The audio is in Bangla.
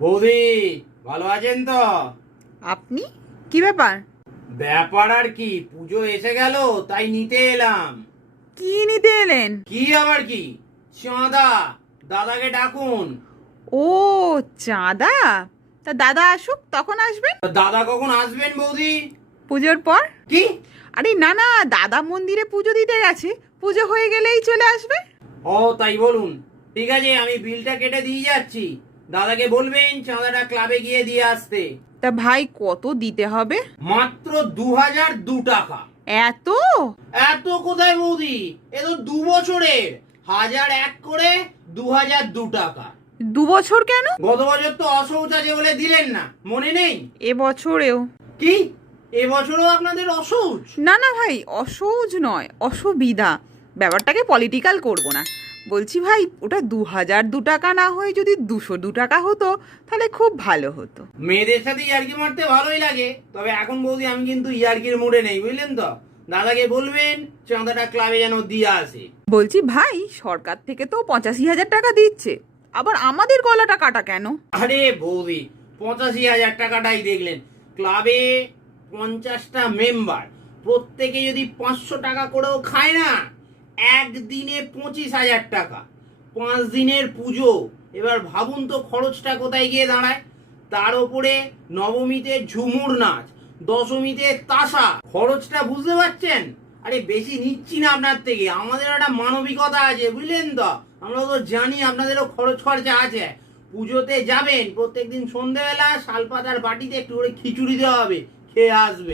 বৌদি, ভালো আছেন তো? আপনি কি ব্যাপার? ব্যাপার আর কি, পুজো এসে গেল তাই নিতে এলাম। কি নিতে এলেন? কি আবার কি, চাঁদা। দাদাকে ডাকুন। ও, চাঁদা। তা দাদা আসুক তখন আসবেন। তা দাদা কখন আসবেন বৌদি? পুজোর পর। কি? আরে না না, দাদা মন্দিরে পুজো দিতে গেছে, পুজো হয়ে গেলেই চলে আসবে। ও তাই বলুন। ঠিক আছে, আমি বিলটা কেটে দিয়ে যাচ্ছি। দাদাকে বলবেন চাঁদাটা ক্লাবে গিয়ে দিয়ে আসতে। তা ভাই কত দিতে হবে? মাত্র 2002 টাকা। এত? এত কোথায় বৌদি, এ তো 2 বছরের। 1001 করে 2002 টাকা। 2 বছর কেন? গত বছর তো অসৌচ আছে বলে দিলেন না, মনে নেই? এবছরেও? কি, এবছরও আপনাদের অসৌচ? না না ভাই, অসৌজ নয়, অসুবিধা। ব্যাপারটাকে পলিটিক্যাল করব না। বলছি ভাই, ওটা 2002 টাকা না হয়ে যদি 202 টাকা হতো তাহলে খুব ভালো হতো। মেয়েদের সাথে ইয়ার্কি মারতে ভালোই লাগে, তবে এখন বৌদি আমি কিন্তু ইয়ার্কির মুডে নেই, বুঝলেন তো। দাদাকে বলবেন চাঁদাটা ক্লাবে যেন দিয়ে আসে। বলছি ভাই, সরকার থেকে তো 85,000 টাকা দিচ্ছে, আবার আমাদের গলাটা কাটা কেন? আরে বৌদি, 85,000 টাকাটাই দেখলেন। ক্লাবে 50টা মেম্বার, প্রত্যেকে যদি 500 টাকা করেও খায় না, একদিনে 25,000 টাকা। 5 দিনের পুজো। এবার ভাবুন তো খরচটা কোথায় গিয়ে দাঁড়ায়। তার উপরে নবমীতে ঝুমুর নাচ, দশমীতে তাসা। খরচটা বুঝতে পারছেন? আরে বেশি নিচ্ছি না আপনার থেকে, আমাদের একটা মানবিকতা আছে, বুঝলেন তো। আমরা তো জানি আপনাদেরও খরচ খরচা আছে। পুজোতে যাবেন, প্রত্যেকদিন সন্ধ্যেবেলা শালপাতার বাটিতে একটু করে খিচুড়ি দেওয়া হবে, খেয়ে আসবে।